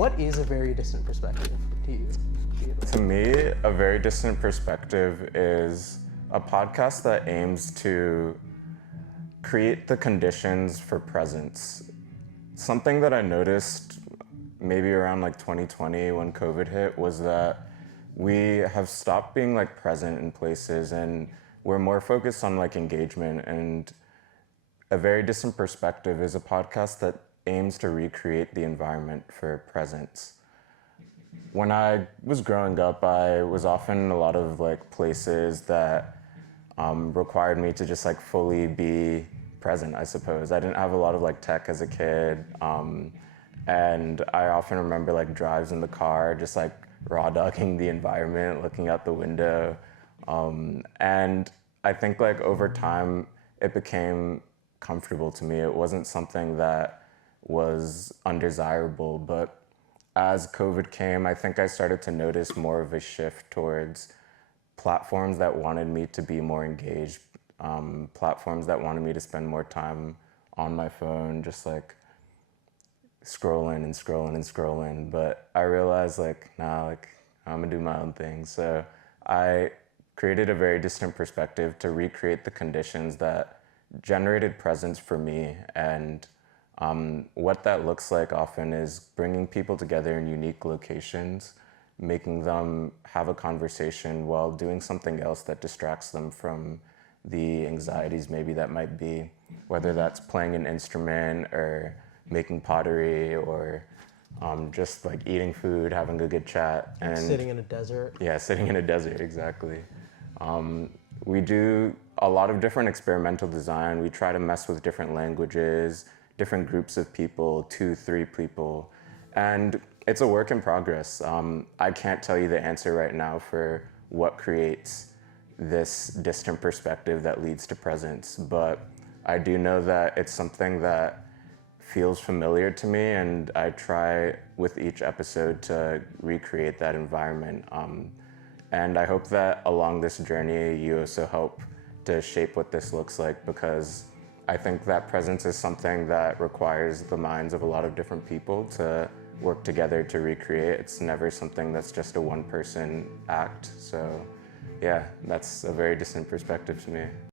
What is a very distant perspective to you? To me, a very distant perspective is a podcast that aims to create the conditions for presence. Something that I noticed maybe around like 2020 when COVID hit was that we have stopped being like present in places and we're more focused on like engagement. And a very distant perspective is a podcast that aims to recreate the environment for presence. When I was growing up, I was often in a lot of like places that required me to just like fully be present, I suppose. I didn't have a lot of like tech as a kid. And I often remember like drives in the car, just like raw dogging the environment, looking out the window. And I think like over time, it became comfortable to me. It wasn't something that was undesirable, but as COVID came, I think I started to notice more of a shift towards platforms that wanted me to be more engaged, platforms that wanted me to spend more time on my phone, just like scrolling and scrolling and scrolling. But I realized like, nah, like I'm gonna do my own thing. So I created a very distant perspective to recreate the conditions that generated presence for me. And what that looks like often is bringing people together in unique locations, making them have a conversation while doing something else that distracts them from the anxieties maybe that might be, whether that's playing an instrument or making pottery or just like eating food, having a good chat. And sitting in a desert. Yeah, sitting in a desert, exactly. We do a lot of different experimental design. We try to mess with different languages, different groups of people, 2, 3 people. And it's a work in progress. I can't tell you the answer right now for what creates this distant perspective that leads to presence, but I do know that it's something that feels familiar to me, and I try with each episode to recreate that environment. And I hope that along this journey, you also help to shape what this looks like, because I think that presence is something that requires the minds of a lot of different people to work together to recreate. It's never something that's just a one-person act. So yeah, that's a very distant perspective to me.